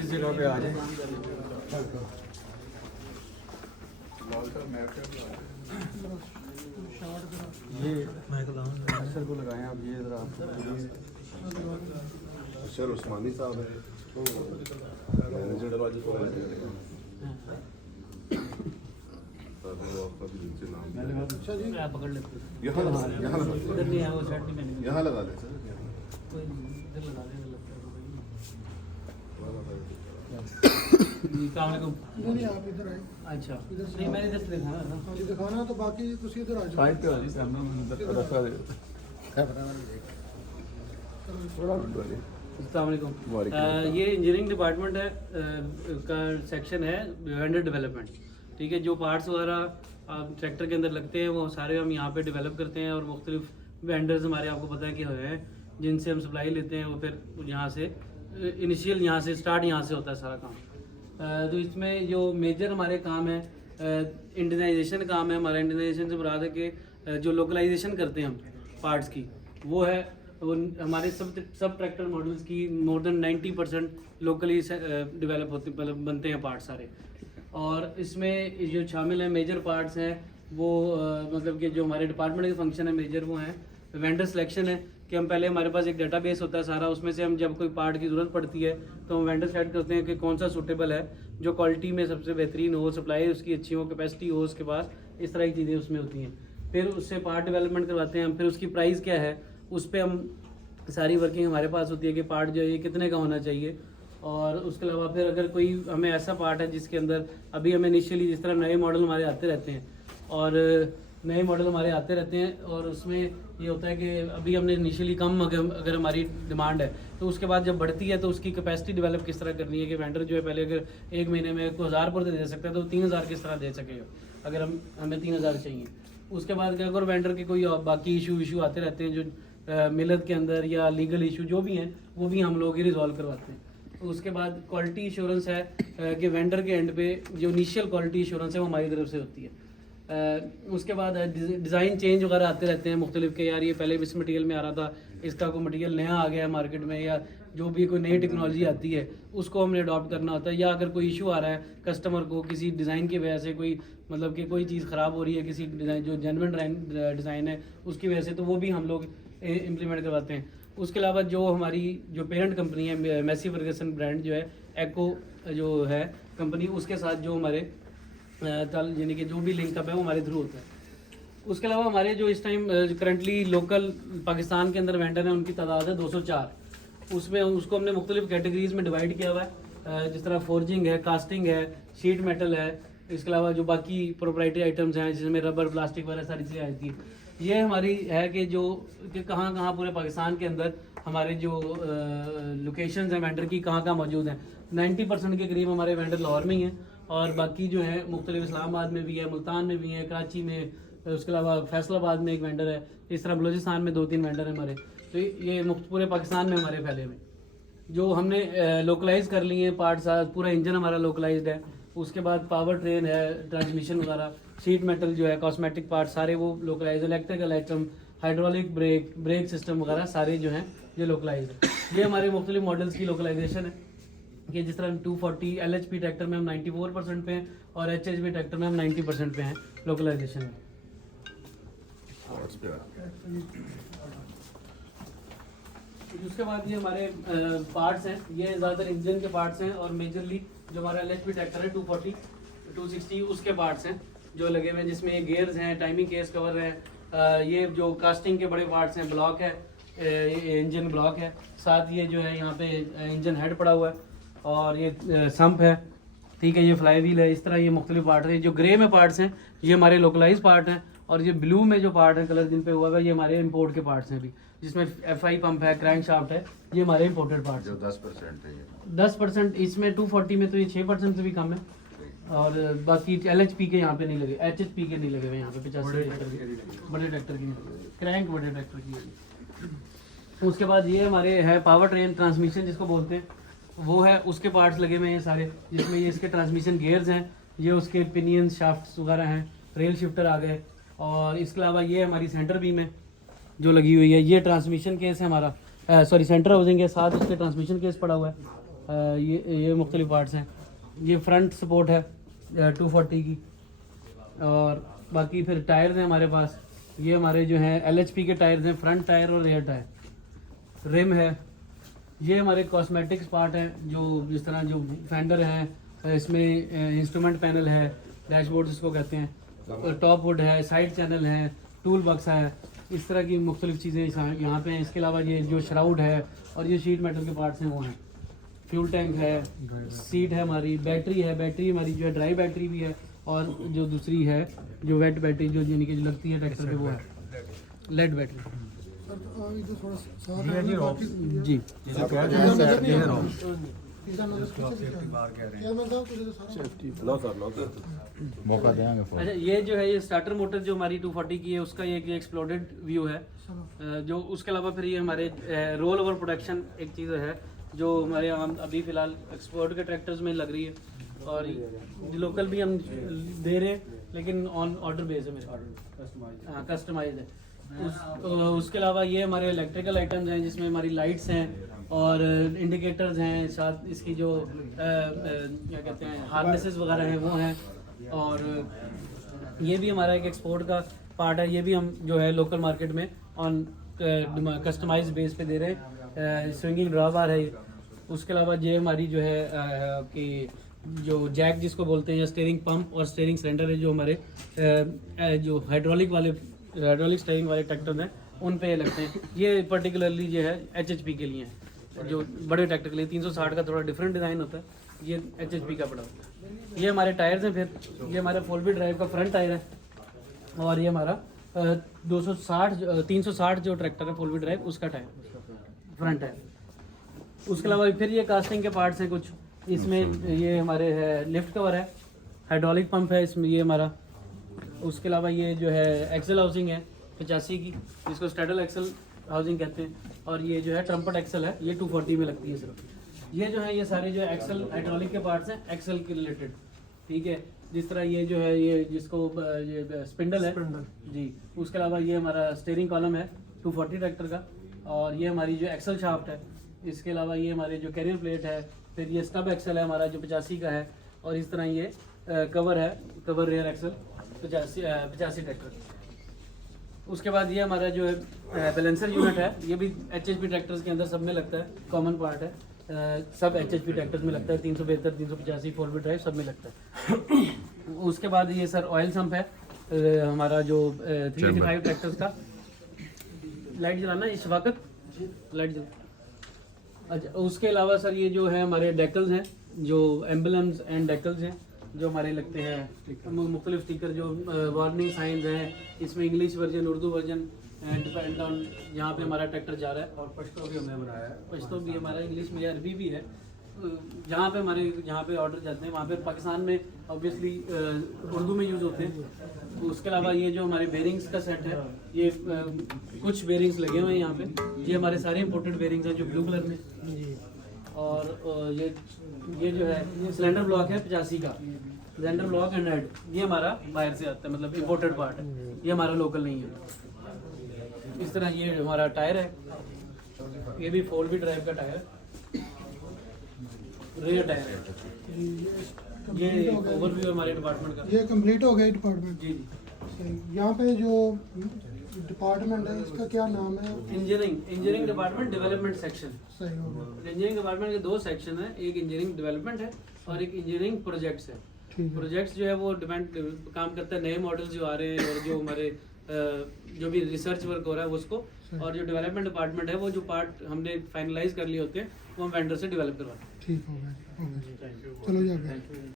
इस जगह पे आ जाए। ये सर को लगाएं आप, ये जरा सर उस्मानी साहब है मैनेजर दरवाजे पर अच्छा जी आप पकड़ लेते हैं। यहाँ लगा इधर नहीं है वो शर्ट नहीं पहनी। यहाँ लगा दें सर कोई नहीं, इधर लगा देगा लगता है जी। काम है नहीं नहीं आप इधर आए अच्छा इधर से नहीं मैंने इधर से देखा ना। हाँ जी दिखाना तो बाकी तुसी इधर आ जाओ साइड पे आ जी, सामने में रखा दे। अस्सलाम वालेकुम। ये इंजीनियरिंग डिपार्टमेंट है का सेक्शन है वेंडर डेवलपमेंट। ठीक है, जो पार्ट्स वगैरह ट्रैक्टर के अंदर लगते हैं वो सारे हम यहाँ पे डेवलप करते हैं और मुख्तलिफ वेंडर्स हमारे आपको पता है कि हुए हैं जिनसे हम सप्लाई लेते हैं। वो फिर यहाँ से इनिशियल यहाँ से स्टार्ट यहाँ से होता है सारा काम। तो इसमें जो मेजर हमारे काम है इंडियनाइजेशन काम है हमारा। इंडियनाइजेशन से मुराद है कि जो लोकलाइजेशन करते हैं हम पार्ट्स की, वो है वो हमारे सब ट्रैक्टर मॉडल्स की मोर देन 90% लोकली डेवलप होते मतलब बनते हैं पार्ट सारे। और इसमें जो शामिल है मेजर पार्ट्स हैं वो मतलब कि जो हमारे डिपार्टमेंट के फंक्शन है मेजर वो हैं वेंडर सिलेक्शन है कि हम पहले हमारे पास एक डेटाबेस होता है सारा, उसमें से हम जब कोई पार्ट की ज़रूरत पड़ती है तो हम वेंडर सेट करते हैं कि कौन सा सूटेबल है, जो क्वालिटी में सबसे बेहतरीन हो, सप्लाई उसकी अच्छी हो, कैपेसिटी हो उसके पास, इस तरह की चीज़ें उसमें होती हैं। फिर उससे पार्ट डेवलपमेंट करवाते हैं हम, फिर उसकी प्राइस क्या है उस पर हम सारी वर्किंग हमारे पास होती है कि पार्ट जो है ये कितने का होना चाहिए। और उसके अलावा फिर अगर कोई हमें ऐसा पार्ट है जिसके अंदर अभी हमें इनिशियली जिस तरह नए मॉडल हमारे आते रहते हैं और नए मॉडल हमारे आते रहते हैं और उसमें ये होता है कि अभी हमने इनिशियली कम अगर हमारी डिमांड है तो उसके बाद जब बढ़ती है तो उसकी कैपेसिटी डेवलप किस तरह करनी है कि वेंडर जो है पहले अगर एक महीने में 1000 पर दे सकता है तो 3000 किस तरह दे सकेगा अगर हमें 3000 चाहिए। उसके बाद क्या अगर वेंडर के कोई बाकी इशू आते रहते हैं जो मिलत के अंदर या लीगल इशू जो भी हैं वो भी हम लोग ही रिजॉल्व करवाते हैं। तो उसके बाद क्वालिटी इंश्योरेंस है कि वेंडर के एंड पे जो इनिशियल क्वालिटी इंश्योरेंस है वो हमारी तरफ से होती है। उसके बाद डिज़ाइन चेंज वगैरह आते रहते हैं मुख्तलिफ के, यार ये पहले इस मटेरियल में आ रहा था, इसका कोई मटेरियल नया आ गया है मार्केट में, या जो भी कोई नई टेक्नोलॉजी आती है उसको हमने अडॉप्ट करना होता है। या अगर कोई इशू आ रहा है कस्टमर को किसी डिज़ाइन की वजह से कोई मतलब कि कोई चीज़ ख़राब हो रही है किसी डिज़ाइन जो जेन्युइन डिज़ाइन है उसकी वजह से, तो वो भी हम लोग इम्प्लीमेंट करवाते हैं। उसके अलावा जो हमारी जो पेरेंट कंपनी है मैसी फर्गसन ब्रांड जो है एको जो है कंपनी, उसके साथ जो हमारे यानी कि जो भी लिंकअप है वो हमारे थ्रू होता है। उसके अलावा हमारे जो इस टाइम करंटली लोकल पाकिस्तान के अंदर वेंडर हैं उनकी तादाद है 204। उसमें उसको हमने मुख्तलिफ कैटेगरीज में डिवाइड किया हुआ है, जिस तरह फोर्जिंग है, कास्टिंग है, शीट मेटल है, इसके अलावा जो बाकी प्रोप्राइटरी आइटम्स हैं जिसमें रबर प्लास्टिक वगैरह सारी चीज़ें आती हैं। ये हमारी है कि जो कि कहाँ पूरे पाकिस्तान के अंदर हमारे जो लोकेशंस हैं वेंडर की कहाँ मौजूद हैं। 90% के करीब हमारे वेंडर लाहौर में ही हैं और बाकी जो है मुख्तलिफ इस्लामाबाद में भी है, मुल्तान में भी है, कराची में, उसके अलावा फैसलाबाद में एक वेंडर है, इस तरह बलूचिस्तान में 2-3 वेंडर हैं हमारे। तो ये पूरे पाकिस्तान में हमारे फैले हुए जो हमने लोकलाइज कर लिए हैं पार्ट्स, पूरा इंजन हमारा लोकलाइज्ड है। उसके बाद पावर ट्रेन है, ट्रांसमिशन वगैरह, शीट मेटल जो है, कॉस्मेटिक पार्ट सारे वो localise, electrical item, hydraulic brake system वगैरह सारे जो हैं ये लोकलाइज है। ये हमारे मुख्तलिफ मॉडल्स की लोकलाइजेशन है कि जिस तरह 240 LHP ट्रैक्टर में हम 94% पे हैं और HHP ट्रैक्टर में हम 90% पे हैं लोकलाइजेशन में। उसके बाद ये हमारे पार्ट्स हैं, ये ज़्यादातर इंजन के पार्ट्स हैं और मेजरली जो हमारा LHP ट्रैक्टर है 240 260 उसके पार्ट्स हैं जो लगे हुए हैं, जिसमें ये गेयर्स हैं, टाइमिंग केस कवर है, ये जो कास्टिंग के बड़े पार्ट्स हैं, ब्लॉक है, ये इंजन ब्लॉक है, साथ ये जो है यहाँ पे इंजन हेड पड़ा हुआ है और ये सम्प है, ठीक है, ये फ्लाई व्हील है। इस तरह ये मुख्तलिफ पार्ट है। जो ग्रे में पार्ट्स हैं ये हमारे लोकलाइज पार्ट हैं और ये ब्लू में जो पार्ट है कलर जिन पे हुआ है ये हमारे इंपोर्ट के पार्ट्स हैं अभी, जिसमें FI पंप है, क्रैंक शाफ्ट है, ये हमारे इंपोर्टेड पार्ट्स हैं। 10% है ये 10% इसमें 240 में तो ये 6% से भी कम है और बाकी LHP के यहाँ पे नहीं लगे, HHP के नहीं लगे हुए यहाँ पे 85 बड़े ट्रैक्टर की, क्रैंक बड़े ट्रैक्टर की। उसके बाद ये हमारे है पावर ट्रेन ट्रांसमिशन जिसको बोलते हैं, वो है, उसके पार्ट्स लगे हुए हैं सारे, जिसमें ये इसके ट्रांसमिशन गियर्स हैं, ये उसके पिनियन शाफ्ट्स वगैरह हैं, रेल शिफ्टर आ गए और इसके अलावा ये हमारी सेंटर बीम है जो लगी हुई है। ये ट्रांसमिशन केस है हमारा, सॉरी सेंटर हाउसिंग के साथ उसके ट्रांसमिशन केस पड़ा हुआ है। ये मुख्तलिफ पार्ट्स हैं। ये फ्रंट सपोर्ट है 240 की। और बाकी फिर टायर्स हैं हमारे पास। ये हमारे जो हैं LHP के टायर्स हैं, फ्रंट टायर और रेयर टायर। रिम है। ये हमारे कॉस्मेटिक्स पार्ट हैं, जो जिस तरह जो फेंडर हैं, इसमें इंस्ट्रूमेंट पैनल है, डैशबोर्ड जिसको कहते हैं, टॉप वुड है, साइड चैनल है, टूल बक्सा है, इस तरह की मुख्तलिफ चीज़ें यहाँ पे हैं। इसके अलावा ये जो श्राउड है और ये शीट मेटल के पार्ट्स हैं वो हैं। फ्यूल टैंक है, सीट है हमारी, बैटरी है। बैटरी हमारी जो है ड्राई बैटरी भी है और जो दूसरी है जो वेट बैटरी जो यानी कि जो लगती है ट्रैक्टर पे वो है लेड बैटरी। सर इधर थोड़ा साथ ये जी रॉक जी जिसे कहते हैं सर ये रॉक इसका नजर सेफ्टी बार कह रहे हैं। क्या मैं साहब तुझे सारा नो सर नो सर मौका देंगे अच्छा, ये जो है ये स्टार्टर मोटर जो हमारी 240 की है उसका ये एक्सप्लोडेड व्यू है। जो उसके अलावा फिर ये हमारे रोल ओवर प्रोडक्शन एक चीज़ है जो हमारे हम अभी फ़िलहाल एक्सपोर्ट के ट्रैक्टर्स में लग रही है, और लोकल भी हम दे रहे हैं लेकिन ऑन ऑर्डर बेस है मेरे। हाँ कस्टमाइज है। उसके अलावा ये हमारे इलेक्ट्रिकल आइटम्स हैं जिसमें हमारी लाइट्स हैं और इंडिकेटर्स हैं, साथ इसकी जो क्या कहते हैं हार्नेसेस वगैरह हैं वो हैं। और ये भी हमारा एक एक्सपोर्ट का पार्ट है। ये भी हम जो है लोकल मार्केट में ऑन कस्टमाइज बेस पे दे रहे हैं। स्विंगिंग ड्रॉ बार है। उसके अलावा ये हमारी जो है कि जो जैक जिसको बोलते हैं या स्टीयरिंग पंप और स्टीयरिंग सिलेंडर है जो हमारे जो हाइड्रोलिक स्टीयरिंग वाले ट्रैक्टर हैं उन पे लगते हैं। ये पर्टिकुलरली जो है HHP के लिए है, जो बड़े ट्रैक्टर के लिए 360 का थोड़ा डिफरेंट डिज़ाइन होता है, ये HHP का पड़ा होता है। ये हमारे टायर्स हैं। फिर ये हमारा 4 व्हील ड्राइव का फ्रंट टायर है और ये हमारा 360 जो ट्रैक्टर है 4 व्हील ड्राइव उसका टायर फ्रंट टायर। उसके अलावा फिर ये कास्टिंग के पार्ट्स हैं कुछ। इसमें ये हमारे है लिफ्ट कवर है, हाइड्रोलिक पंप है इसमें ये हमारा। उसके अलावा ये जो है एक्सल हाउसिंग है 85 की जिसको स्ट्रेडल एक्सल हाउसिंग कहते हैं, और ये जो है ट्रम्पट एक्सल है, ये 240 में लगती है सिर्फ। ये जो है ये सारे जो एक्सल हाइड्रोलिक के पार्ट्स हैं एक्सल के रिलेटेड, ठीक है। जिस तरह ये जो है ये जिसको ये स्पिंडल है जी। उसके अलावा ये हमारा स्टीयरिंग कॉलम है 240 ट्रैक्टर का, और ये हमारी जो एक्सल शाफ्ट है। इसके अलावा ये हमारे जो कैरियर प्लेट है, फिर ये स्टब एक्सल है हमारा जो 85 का है, और इस तरह ये कवर है, कवर रेयर एक्सल 85 ट्रैक्टर। उसके बाद ये हमारा जो है बैलेंसर यूनिट है, ये भी HHP ट्रैक्टर्स के अंदर सब में लगता है, कॉमन पार्ट है। सब HHP ट्रैक्टर्स में लगता है, 372, 385, 4 व्हील ड्राइव सब में लगता है। उसके बाद ये सर ऑयल सम्प है हमारा जो 385 ट्रैक्टर्स का। लाइट जलाना इस वक्त, लाइट जला। अच्छा, उसके अलावा सर ये जो है हमारे डेकल्स हैं, जो एम्बलम्स एंड डेकल्स हैं जो हमारे लगते हैं, मुख्तलिफ स्टिकर जो वार्निंग साइंस हैं। इसमें English version, Urdu version depend on जहाँ पे हमारा ट्रैक्टर जा रहा है। और पश्तो भी हमने बनाया है, पश्तो भी हमारा इंग्लिश में, अरबी भी है। जहाँ पे हमारे जहाँ पे ऑर्डर जाते हैं वहाँ पे पाकिस्तान में ऑब्वियसली उर्दू में यूज़ होते हैं। उसके अलावा ये जो हमारे बेरिंग्स का सेट है, ये कुछ बेरिंग्स लगे हुए हैं यहाँ पे। ये हमारे सारे इंपोर्टेड बेरिंग्स हैं जो ब्लू कलर में। और ये जो है सिलेंडर ब्लॉक है 85 का, सिलेंडर ब्लॉक एंड हेड, ये हमारा बाहर से आता है, मतलब इंपोर्टेड पार्ट है, ये हमारा लोकल नहीं है। इस तरह ये हमारा टायर है, ये भी 4 व्हील ड्राइव का टायर है, रेयर टायर है। ये ओवरव्यू हमारे डिपार्टमेंट का। ये कंप्लीट हो गया डिपार्टमेंट। जी जी। यहाँ पे जो डिपार्टमेंट है इसका क्या नाम है? Engineering department development section. सही हो गया, इंजीनियरिंग डिपार्टमेंट के 2 सेक्शन है, एक इंजीनियरिंग डेवलपमेंट है और एक इंजीनियरिंग प्रोजेक्ट्स है। ठीक है। प्रोजेक्ट्स जो है वो डिपेंड काम करता है नए मॉडल्स जो आ रहे हैं और जो हमारे जो भी रिसर्च वर्क हो रहा है उसको, और जो डेवलपमेंट डिपार्टमेंट है वो जो पार्ट हमने फाइनलाइज कर लिए होते हैं वो हम वेंडर से डेवलप करवाते हैं। ठीक हो गया, चलो जाके।